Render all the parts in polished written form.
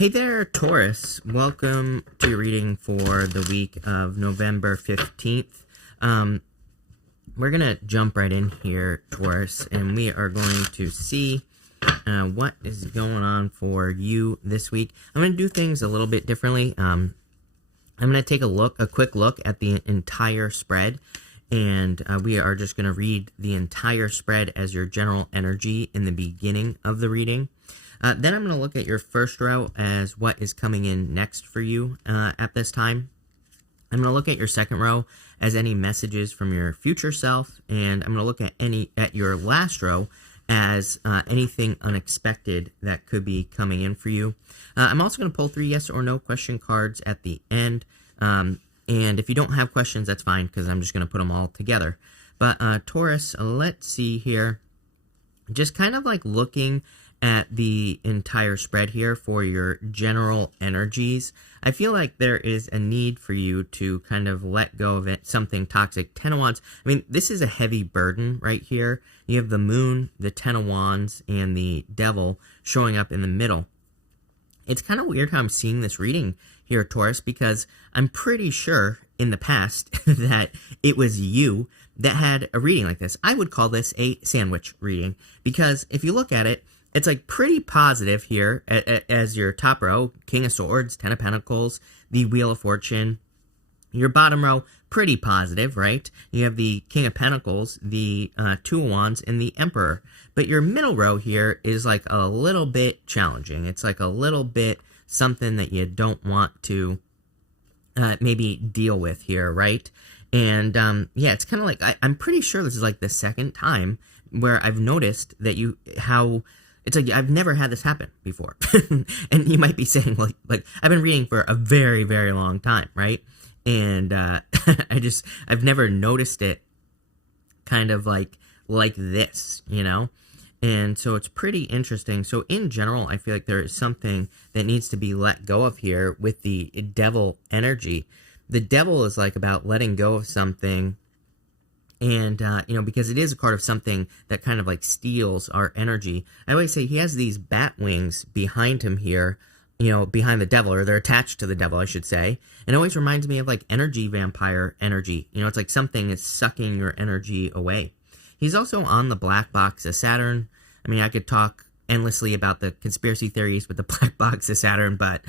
Hey there, Taurus. Welcome to your reading for the week of November 15th. We're going to jump right in here, Taurus, and we are going to see what is going on for you this week. I'm going to do things a little bit differently. I'm going to take a quick look at the entire spread, and we are just going to read the entire spread as your general energy in the beginning of the reading. Then I'm going to look at your first row as what is coming in next for you at this time. I'm going to look at your second row as any messages from your future self, and I'm going to look at your last row as anything unexpected that could be coming in for you. I'm also going to pull 3 yes or no question cards at the end, and if you don't have questions, that's fine, because I'm just going to put them all together. But Taurus, let's see here. Just kind of like looking at the entire spread here for your general energies, I feel like there is a need for you to kind of let go of something toxic. Ten of Wands, I mean, this is a heavy burden right here. You have the Moon, the Ten of Wands, and the Devil showing up in the middle. It's kind of weird how I'm seeing this reading here, Taurus, because I'm pretty sure in the past that it was you that had a reading like this. I would call this a sandwich reading, because if you look at it, it's like pretty positive here as your top row, King of Swords, Ten of Pentacles, the Wheel of Fortune. Your bottom row, pretty positive, right? You have the King of Pentacles, the Two of Wands, and the Emperor. But your middle row here is like a little bit challenging. It's like a little bit something that you don't want to maybe deal with here, right? And yeah, it's kind of like, I'm pretty sure this is like the second time where I've noticed that it's like, I've never had this happen before. And you might be saying, well, like, I've been reading for a very, very long time, right? And I've never noticed it kind of like this, you know? And so it's pretty interesting. So in general, I feel like there is something that needs to be let go of here with the Devil energy. The Devil is like about letting go of something. And, you know, because it is a card of something that kind of like steals our energy. I always say he has these bat wings behind him here, you know, behind the Devil, or they're attached to the Devil, I should say. And it always reminds me of like energy vampire energy. You know, it's like something is sucking your energy away. He's also on the black box of Saturn. I mean, I could talk endlessly about the conspiracy theories with the black box of Saturn, but,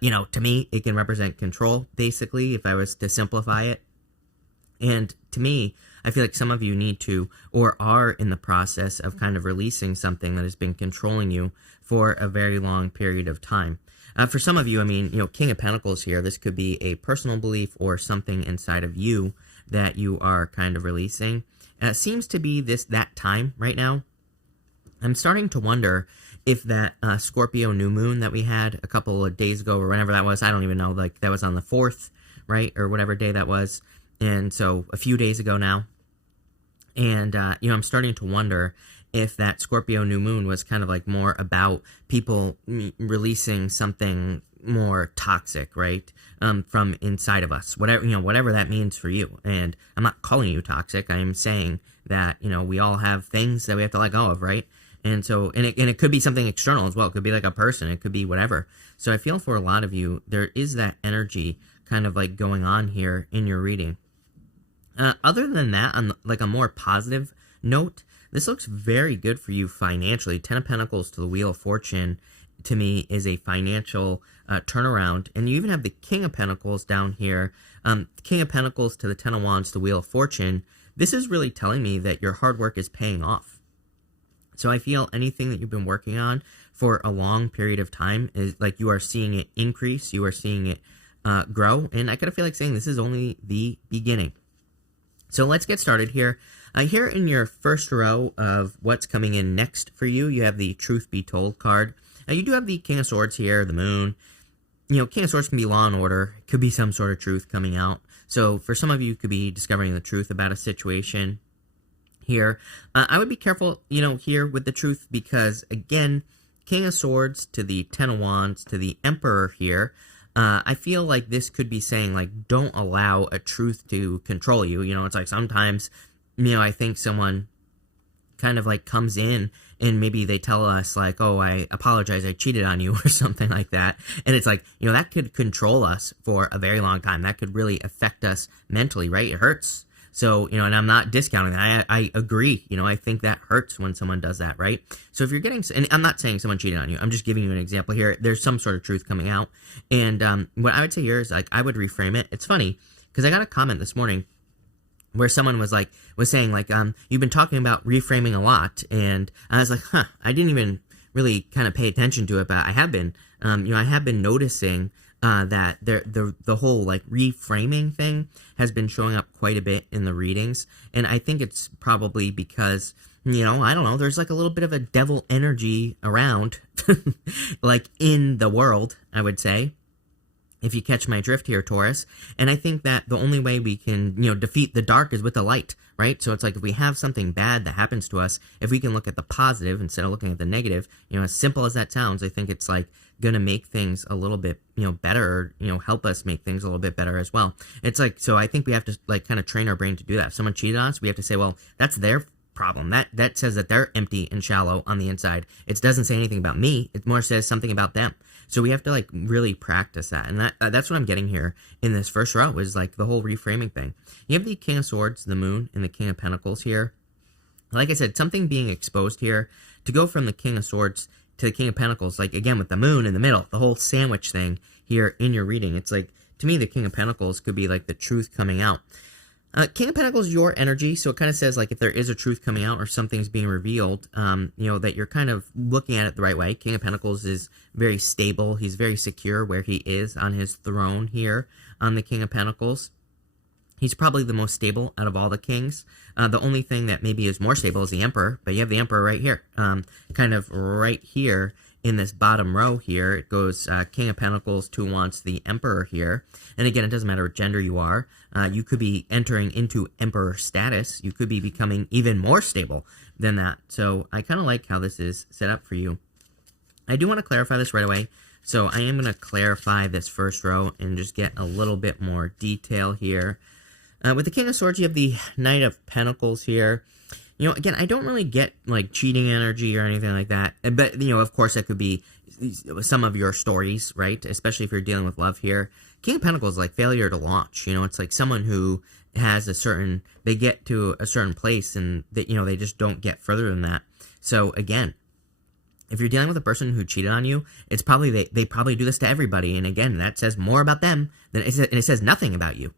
you know, to me, it can represent control, basically, if I was to simplify it. And to me, I feel like some of you need to, or are in the process of kind of releasing something that has been controlling you for a very long period of time. For some of you, I mean, you know, King of Pentacles here, this could be a personal belief or something inside of you that you are kind of releasing. It seems to be that time right now. I'm starting to wonder if that Scorpio new moon that we had a couple of days ago, or whenever that was, I don't even know, like that was on the 4th, right? Or whatever day that was. And so a few days ago now. And, you know, I'm starting to wonder if that Scorpio new moon was kind of like more about people releasing something more toxic, right? From inside of us, whatever that means for you. And I'm not calling you toxic. I am saying that, you know, we all have things that we have to let go of, right? And so, and it could be something external as well. It could be like a person. It could be whatever. So I feel for a lot of you, there is that energy kind of like going on here in your reading. Other than that, on like a more positive note, this looks very good for you financially. Ten of Pentacles to the Wheel of Fortune, to me, is a financial turnaround. And you even have the King of Pentacles down here. King of Pentacles to the Ten of Wands to the Wheel of Fortune. This is really telling me that your hard work is paying off. So I feel anything that you've been working on for a long period of time is like you are seeing it increase. You are seeing it grow. And I kind of feel like saying this is only the beginning. So let's get started here. Here in your first row of what's coming in next for you, you have the Truth Be Told card. You do have the King of Swords here, the Moon. You know, King of Swords can be law and order. It could be some sort of truth coming out. So for some of you, it could be discovering the truth about a situation here. I would be careful, you know, here with the truth, because, again, King of Swords to the Ten of Wands to the Emperor here, I feel like this could be saying, like, don't allow a truth to control you. You know, it's like sometimes, you know, I think someone kind of like comes in and maybe they tell us like, oh, I apologize, I cheated on you or something like that. And it's like, that could control us for a very long time. That could really affect us mentally, right? It hurts. So, and I'm not discounting that. I agree. I think that hurts when someone does that, right? So if you're getting, and I'm not saying someone cheated on you. I'm just giving you an example here. There's some sort of truth coming out. And what I would say here is like, I would reframe it. It's funny because I got a comment this morning where someone was saying like, you've been talking about reframing a lot. And I was like, I didn't even really kind of pay attention to it, but I have been, I have been noticing that the whole like reframing thing has been showing up quite a bit in the readings. And I think it's probably because, I don't know, there's like a little bit of a devil energy around, like in the world, I would say, if you catch my drift here, Taurus. And I think that the only way we can, defeat the dark is with the light, right? So it's like if we have something bad that happens to us, if we can look at the positive instead of looking at the negative, as simple as that sounds, I think it's like going to make things a little bit, better, or, help us make things a little bit better as well. It's like, so I think we have to like kind of train our brain to do that. If someone cheated on us, we have to say, well, that's their problem. That says that they're empty and shallow on the inside. It doesn't say anything about me. It more says something about them. So we have to like really practice that. And that's what I'm getting here in this first row is like the whole reframing thing. You have the King of Swords, the Moon, and the King of Pentacles here. Like I said, something being exposed here to go from the King of Swords to the King of Pentacles, like again with the Moon in the middle, the whole sandwich thing here in your reading. It's like, to me, the King of Pentacles could be like the truth coming out. King of Pentacles is your energy, so it kind of says like if there is a truth coming out or something's being revealed, that you're kind of looking at it the right way. King of Pentacles is very stable. He's very secure where he is on his throne here on the King of Pentacles. He's probably the most stable out of all the kings. The only thing that maybe is more stable is the Emperor, but you have the Emperor right here, kind of right here. In this bottom row here, it goes King of Pentacles, Two of Wands, the Emperor here. And again, it doesn't matter what gender you are. You could be entering into Emperor status. You could be becoming even more stable than that. So I kind of like how this is set up for you. I do want to clarify this right away. So I am going to clarify this first row and just get a little bit more detail here. With the King of Swords, you have the Knight of Pentacles here. Again, I don't really get, like, cheating energy or anything like that. But, of course, that could be some of your stories, right? Especially if you're dealing with love here. King of Pentacles is like failure to launch. It's like someone who has they get to a certain place and, they just don't get further than that. So, again, if you're dealing with a person who cheated on you, it's probably they probably do this to everybody. And again, that says more about them than it says nothing about you.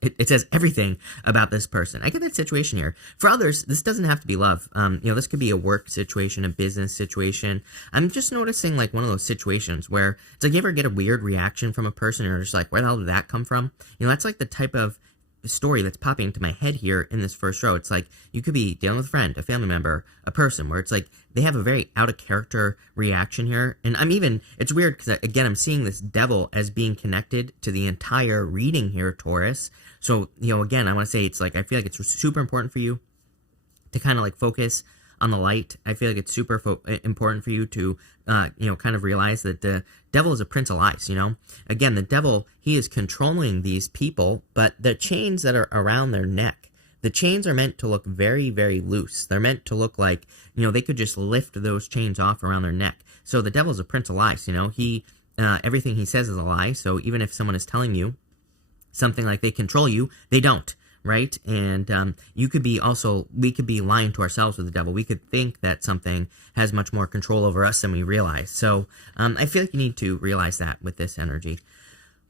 it says everything about this person. I get that situation here. For others, this doesn't have to be love. This could be a work situation, a business situation. I'm just noticing like one of those situations where it's like you ever get a weird reaction from a person and you're just like, where the hell did that come from? That's like the type of story that's popping into my head here in this first row. It's like you could be dealing with a friend, a family member, a person where it's like they have a very out of character reaction here. And it's weird because again, I'm seeing this devil as being connected to the entire reading here, Taurus. So, again, I want to say it's like, I feel like it's super important for you to kind of like focus on the light. I feel like it's super important for you to, kind of realize that the devil is a prince of lies, Again, the devil, he is controlling these people, but the chains that are around their neck, the chains are meant to look very, very loose. They're meant to look like, they could just lift those chains off around their neck. So the devil is a prince of lies, he, everything he says is a lie. So even if someone is telling you something like they control you, they don't. Right? And we could be lying to ourselves with the devil. We could think that something has much more control over us than we realize. So I feel like you need to realize that with this energy.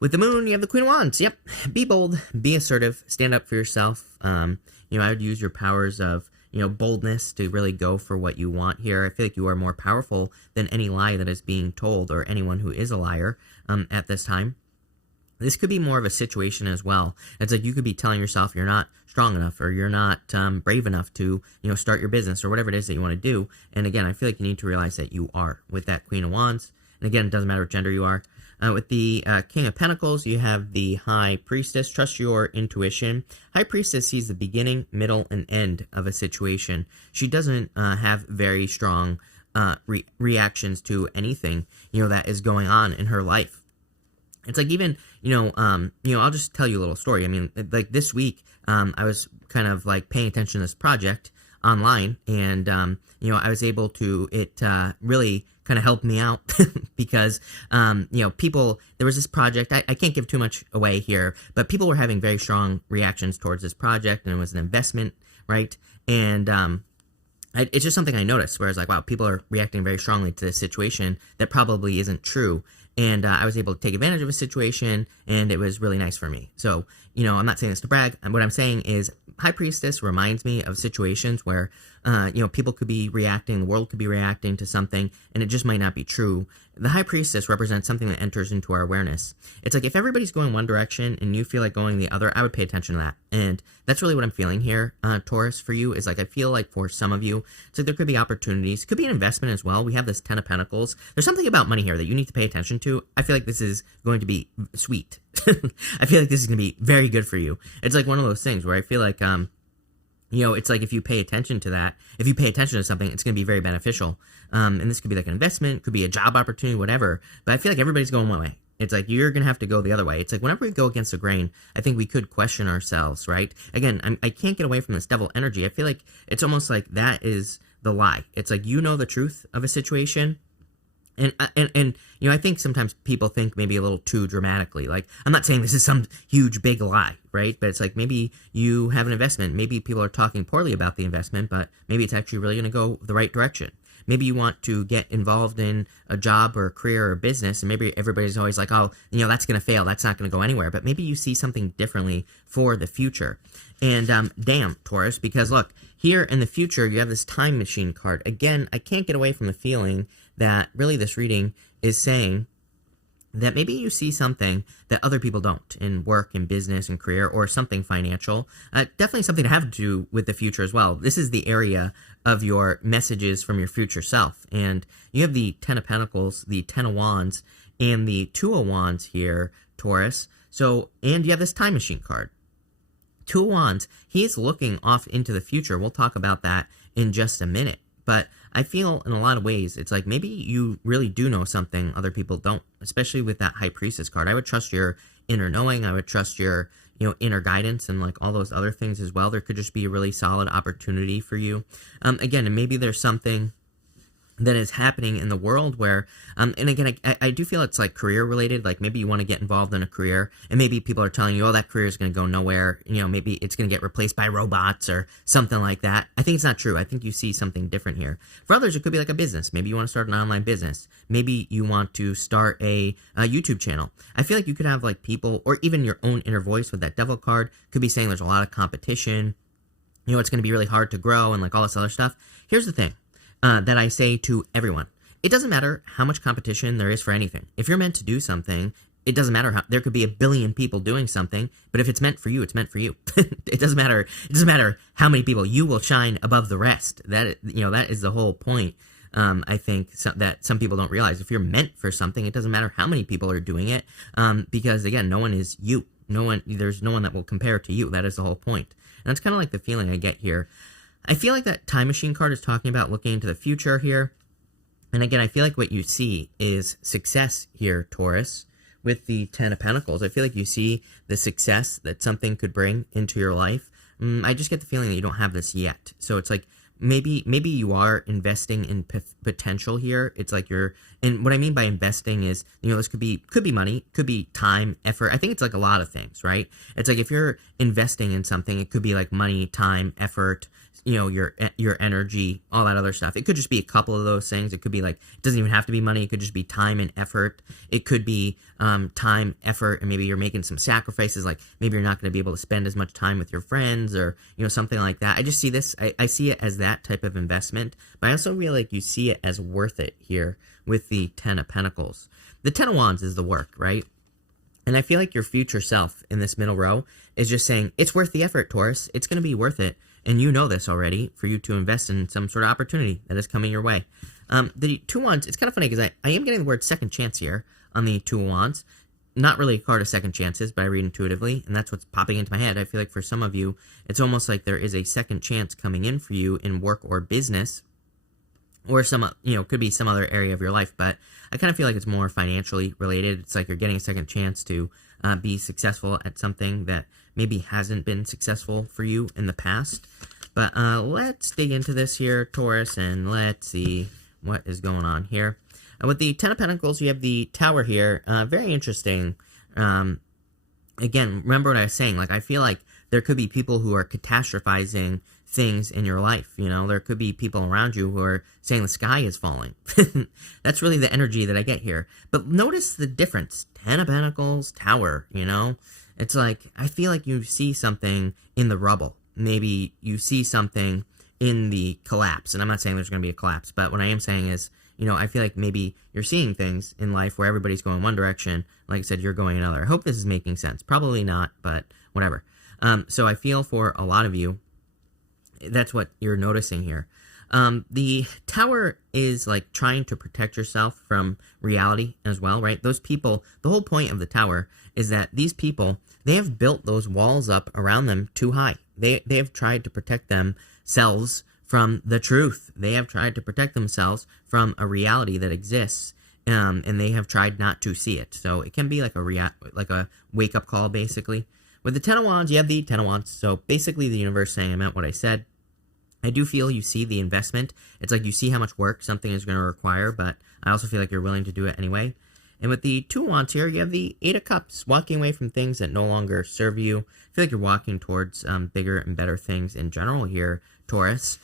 With the Moon, you have the Queen of Wands. Yep. Be bold, be assertive, stand up for yourself. I would use your powers of, boldness to really go for what you want here. I feel like you are more powerful than any lie that is being told or anyone who is a liar at this time. This could be more of a situation as well. It's like you could be telling yourself you're not strong enough or you're not brave enough to, start your business or whatever it is that you want to do. And again, I feel like you need to realize that you are with that Queen of Wands. And again, it doesn't matter what gender you are. With the King of Pentacles, you have the High Priestess. Trust your intuition. High Priestess sees the beginning, middle, and end of a situation. She doesn't have very strong reactions to anything, that is going on in her life. It's like even, I'll just tell you a little story. Like this week, I was kind of like paying attention to this project online, and I was able to, it really kind of helped me out because people, there was this project, I can't give too much away here, but people were having very strong reactions towards this project, and it was an investment, right? And it's just something I noticed, where I was like, wow, people are reacting very strongly to this situation that probably isn't true. And I was able to take advantage of a situation, and it was really nice for me. So, I'm not saying this to brag. What I'm saying is High Priestess reminds me of situations where, people could be reacting, the world could be reacting to something, and it just might not be true. The High Priestess represents something that enters into our awareness. It's like if everybody's going one direction and you feel like going the other, I would pay attention to that. And that's really what I'm feeling here, Taurus, for you, is like I feel like for some of you, it's like there could be opportunities. It could be an investment as well. We have this Ten of Pentacles. There's something about money here that you need to pay attention to. I feel like this is going to be sweet. I feel like this is going to be very good for you. It's like one of those things where I feel like, it's like if you pay attention to that, if you pay attention to something, it's going to be very beneficial. And this could be like an investment, could be a job opportunity, whatever. But I feel like everybody's going one way. It's like you're going to have to go the other way. It's like whenever we go against the grain, I think we could question ourselves, right? Again, I can't get away from this devil energy. I feel like it's almost like that is the lie. It's like the truth of a situation. And I think sometimes people think maybe a little too dramatically. Like, I'm not saying this is some huge big lie, right? But it's like maybe you have an investment. Maybe people are talking poorly about the investment, but maybe it's actually really going to go the right direction. Maybe you want to get involved in a job or a career or a business, and maybe everybody's always like, oh, that's going to fail. That's not going to go anywhere. But maybe you see something differently for the future. And damn, Taurus, because look, here in the future, you have this time machine card. Again, I can't get away from the feeling that really this reading is saying that maybe you see something that other people don't in work and business and career, or something financial. Definitely something to have to do with the future as well. This is the area of your messages from your future self. And you have the Ten of Pentacles, the Ten of Wands, and the Two of Wands here, Taurus. So, and you have this time machine card. Two of Wands, he's looking off into the future. We'll talk about that in just a minute. But I feel in a lot of ways, it's like maybe you really do know something other people don't, especially with that High Priestess card. I would trust your inner knowing. I would trust your, inner guidance and like all those other things as well. There could just be a really solid opportunity for you. Again, and maybe there's something that is happening in the world where, and again, I do feel it's like career related. Like maybe you want to get involved in a career, and maybe people are telling you, oh, that career is going to go nowhere. Maybe it's going to get replaced by robots or something like that. I think it's not true. I think you see something different here. For others, it could be like a business. Maybe you want to start an online business. Maybe you want to start a YouTube channel. I feel like you could have like people, or even your own inner voice with that devil card could be saying there's a lot of competition. It's going to be really hard to grow and like all this other stuff. Here's the thing. That I say to everyone. It doesn't matter how much competition there is for anything. If you're meant to do something, it doesn't matter how, there could be a billion people doing something, but if it's meant for you, it's meant for you. It doesn't matter how many people. You will shine above the rest. That is the whole point. I think that some people don't realize. If you're meant for something, it doesn't matter how many people are doing it, because again, no one is you. There's no one that will compare to you. That is the whole point. And that's kind of like the feeling I get here. I feel like that time machine card is talking about looking into the future here. And again, I feel like what you see is success here, Taurus, with the Ten of Pentacles. I feel like you see the success that something could bring into your life. I just get the feeling that you don't have this yet. So it's like maybe you are investing in potential here. It's like and what I mean by investing is, this could be money, could be time, effort. I think it's like a lot of things, right? It's like if you're investing in something, it could be like money, time, effort, your energy, all that other stuff. It could just be a couple of those things. It could be like, it doesn't even have to be money. It could just be time and effort. It could be time, effort, and maybe you're making some sacrifices. Like maybe you're not going to be able to spend as much time with your friends, or, something like that. I just see this, I see it as that type of investment, but I also feel like you see it as worth it here with the Ten of Pentacles. The Ten of Wands is the work, right? And I feel like your future self in this middle row is just saying, it's worth the effort, Taurus. It's going to be worth it. And you know this already, for you to invest in some sort of opportunity that is coming your way. The Two of Wands, it's kind of funny because I am getting the word second chance here on the Two of Wands. Not really a card of second chances, but I read intuitively, and that's what's popping into my head. I feel like for some of you, it's almost like there is a second chance coming in for you in work or business, or some, could be some other area of your life, but I kind of feel like it's more financially related. It's like you're getting a second chance to be successful at something that maybe hasn't been successful for you in the past. But let's dig into this here, Taurus, and let's see what is going on here. With the Ten of Pentacles, you have the Tower here. Very interesting. Again, remember what I was saying. Like, I feel like there could be people who are catastrophizing things in your life. You know, there could be people around you who are saying the sky is falling. That's really the energy that I get here. But notice the difference. Ten of Pentacles, Tower, you know? It's like, I feel like you see something in the rubble. Maybe you see something in the collapse. And I'm not saying there's going to be a collapse, but what I am saying is, you know, I feel like maybe you're seeing things in life where everybody's going one direction. Like I said, you're going another. I hope this is making sense. Probably not, but whatever. So I feel for a lot of you, that's what you're noticing here. The Tower is like trying to protect yourself from reality as well, right? Those people, the whole point of the Tower is that these people, they have built those walls up around them too high. They have tried to protect themselves from the truth. They have tried to protect themselves from a reality that exists, and they have tried not to see it. So it can be like a wake-up call, basically. With the Ten of Wands, you have the Ten of Wands. So basically the universe saying I meant what I said. I do feel you see the investment. It's like you see how much work something is going to require, but I also feel like you're willing to do it anyway. And with the Two of Wands here, you have the Eight of Cups, walking away from things that no longer serve you. I feel like you're walking towards bigger and better things in general here, Taurus.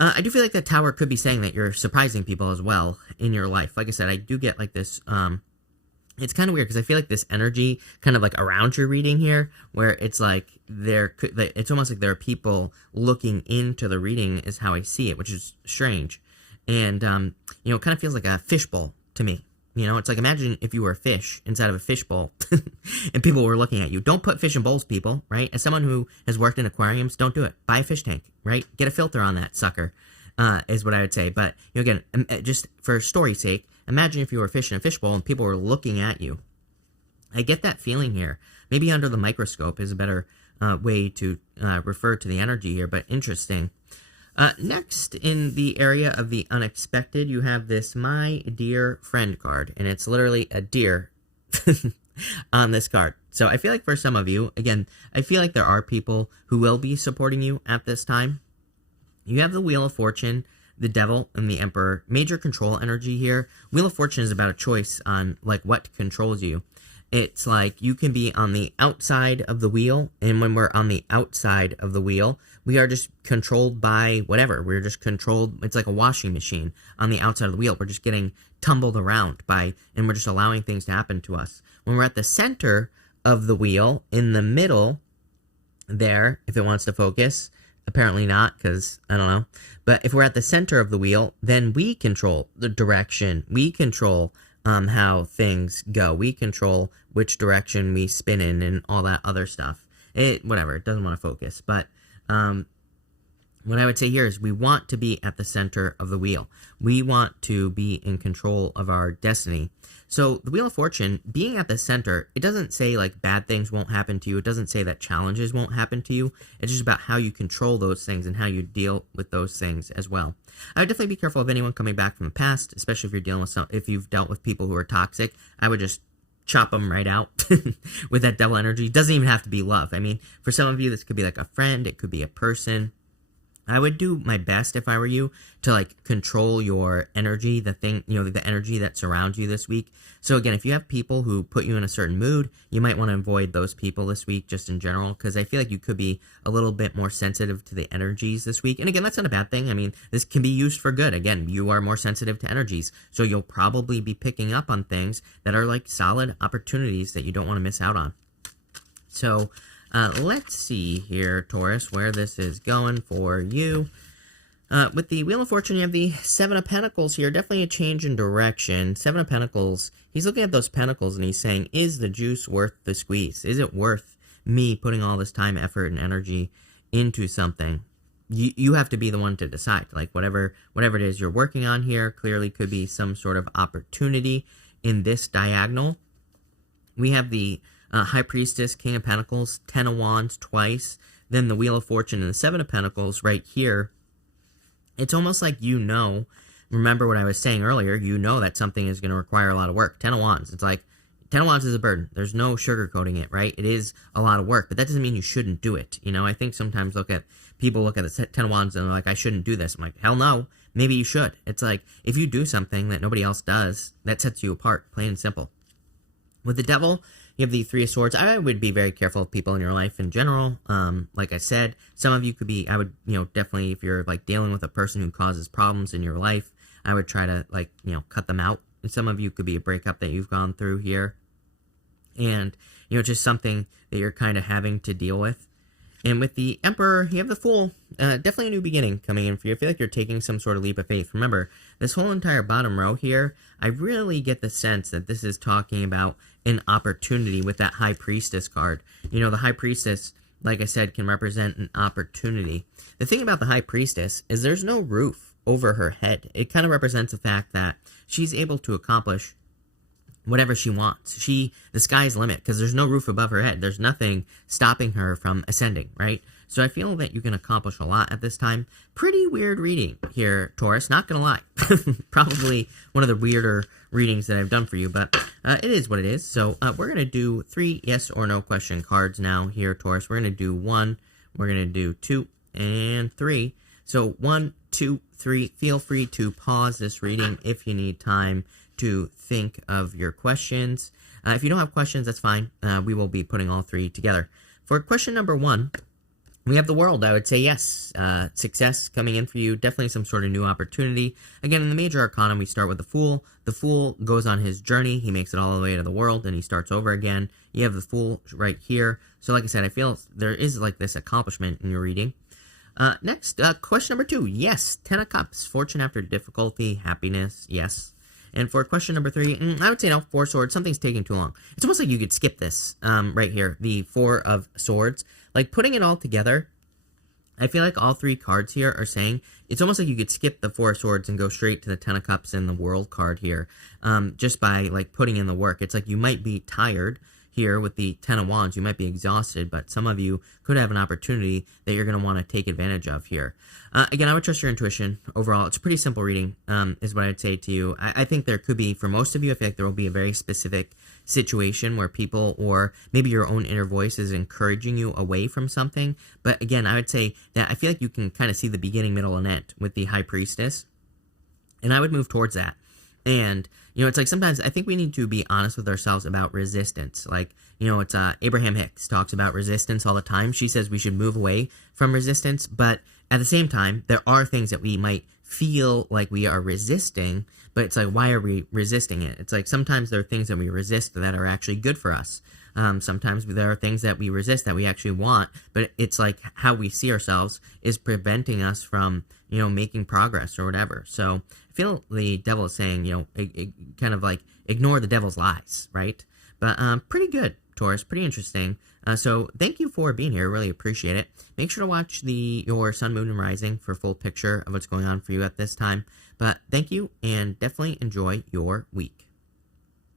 I do feel like the Tower could be saying that you're surprising people as well in your life. Like I said, I do get like this, it's kind of weird because I feel like this energy kind of like around your reading here, where it's like it's almost like there are people looking into the reading is how I see it, which is strange. And, you know, it kind of feels like a fishbowl to me. You know, it's like, imagine if you were a fish inside of a fishbowl and people were looking at you. Don't put fish in bowls, people, right? As someone who has worked in aquariums, don't do it. Buy a fish tank, right? Get a filter on that sucker, is what I would say. But, you know, again, just for story's sake, imagine if you were a fish in a fishbowl and people were looking at you. I get that feeling here. Maybe under the microscope is a better way to refer to the energy here, but interesting. Next, in the area of the unexpected, you have this My Dear Friend card, and it's literally a deer on this card. So I feel like for some of you, again, I feel like there are people who will be supporting you at this time. You have the Wheel of Fortune, the Devil, and the Emperor. Major control energy here. Wheel of Fortune is about a choice on, like, what controls you. It's like you can be on the outside of the wheel, and when we're on the outside of the wheel, we are just controlled by whatever. We're just controlled. It's like a washing machine on the outside of the wheel. We're just getting tumbled around and we're just allowing things to happen to us. When we're at the center of the wheel, in the middle there, if it wants to focus, apparently not, because I don't know. But if we're at the center of the wheel, then we control the direction. We control how things go. We control which direction we spin in and all that other stuff. Whatever, it doesn't want to focus. But what I would say here is we want to be at the center of the wheel. We want to be in control of our destiny. So the Wheel of Fortune, being at the center, it doesn't say like bad things won't happen to you. It doesn't say that challenges won't happen to you. It's just about how you control those things and how you deal with those things as well. I would definitely be careful of anyone coming back from the past, especially if you're dealing with if you've dealt with people who are toxic. I would just chop them right out with that devil energy. It doesn't even have to be love. I mean, for some of you, this could be like a friend. It could be a person. I would do my best if I were you to like control your energy, the energy that surrounds you this week. So again, if you have people who put you in a certain mood, you might want to avoid those people this week just in general, because I feel like you could be a little bit more sensitive to the energies this week. And again, that's not a bad thing. I mean, this can be used for good. Again, you are more sensitive to energies, so you'll probably be picking up on things that are like solid opportunities that you don't want to miss out on. So let's see here, Taurus, where this is going for you. With the Wheel of Fortune, you have the Seven of Pentacles here. Definitely a change in direction. Seven of Pentacles, he's looking at those pentacles and he's saying, is the juice worth the squeeze? Is it worth me putting all this time, effort, and energy into something? You have to be the one to decide. Like whatever it is you're working on here, clearly could be some sort of opportunity in this diagonal. We have the High Priestess, King of Pentacles, Ten of Wands twice, then the Wheel of Fortune and the Seven of Pentacles right here. It's almost like remember what I was saying earlier, that something is going to require a lot of work. Ten of Wands, it's like 10 of Wands is a burden. There's no sugarcoating it, right? It is a lot of work, but that doesn't mean you shouldn't do it. You know, I think sometimes people look at the 10 of Wands and they're like, I shouldn't do this. I'm like, hell no, maybe you should. It's like, if you do something that nobody else does, that sets you apart, plain and simple. With the Devil, you have the Three of Swords. I would be very careful of people in your life in general. Like I said, some of you could be, I would, definitely, if you're like dealing with a person who causes problems in your life, I would try to cut them out. And some of you could be a breakup that you've gone through here. And, just something that you're kind of having to deal with. And with the Emperor, you have the Fool. Definitely a new beginning coming in for you. I feel like you're taking some sort of leap of faith. Remember, this whole entire bottom row here, I really get the sense that this is talking about an opportunity with that High Priestess card. The High Priestess, like I said, can represent an opportunity. The thing about the High Priestess is there's no roof over her head. It kind of represents the fact that she's able to accomplish whatever she wants. The sky's the limit, because there's no roof above her head. There's nothing stopping her from ascending, right? So I feel that you can accomplish a lot at this time. Pretty weird reading here, Taurus, not gonna lie. Probably one of the weirder readings that I've done for you, but it is what it is. So we're gonna do 3 yes or no question cards now here, Taurus. We're gonna do 1, we're gonna do 2, and 3. So 1, 2, 3. Feel free to pause this reading if you need time to think of your questions. If you don't have questions, that's fine. We will be putting all 3 together. For question number 1, we have the World. I would say yes. Success coming in for you. Definitely some sort of new opportunity. Again, in the major arcana, we start with the Fool. The Fool goes on his journey. He makes it all the way to the World, and he starts over again. You have the Fool right here. So like I said, I feel there is like this accomplishment in your reading. Next, question number 2. Yes. 10 of Cups. Fortune after difficulty. Happiness. Yes. And for question number 3, I would say no. 4 Swords. Something's taking too long. It's almost like you could skip this right here. The 4 of Swords. Like putting it all together, I feel like all 3 cards here are saying it's almost like you could skip the 4 of Swords and go straight to the 10 of Cups and the World card here, just by like putting in the work. It's like you might be tired here with the 10 of Wands. You might be exhausted, but some of you could have an opportunity that you're going to want to take advantage of here. Again, I would trust your intuition. Overall, it's a pretty simple reading, is what I'd say to you. I think there could be, for most of you, I feel like there will be a very specific situation where people, or maybe your own inner voice, is encouraging you away from something. But again, I would say that I feel like you can kind of see the beginning, middle, and end with the High Priestess. And I would move towards that. And, it's like sometimes I think we need to be honest with ourselves about resistance. Like, it's Abraham Hicks talks about resistance all the time. She says we should move away from resistance. But at the same time, there are things that we might feel like we are resisting. But it's like, why are we resisting it? It's like sometimes there are things that we resist that are actually good for us. Sometimes there are things that we resist that we actually want, but it's like how we see ourselves is preventing us from, making progress or whatever. So I feel the Devil is saying, kind of like ignore the devil's lies, right? But pretty good, Taurus, pretty interesting. So thank you for being here. Really appreciate it. Make sure to watch your Sun, Moon, and Rising for a full picture of what's going on for you at this time. But thank you, and definitely enjoy your week.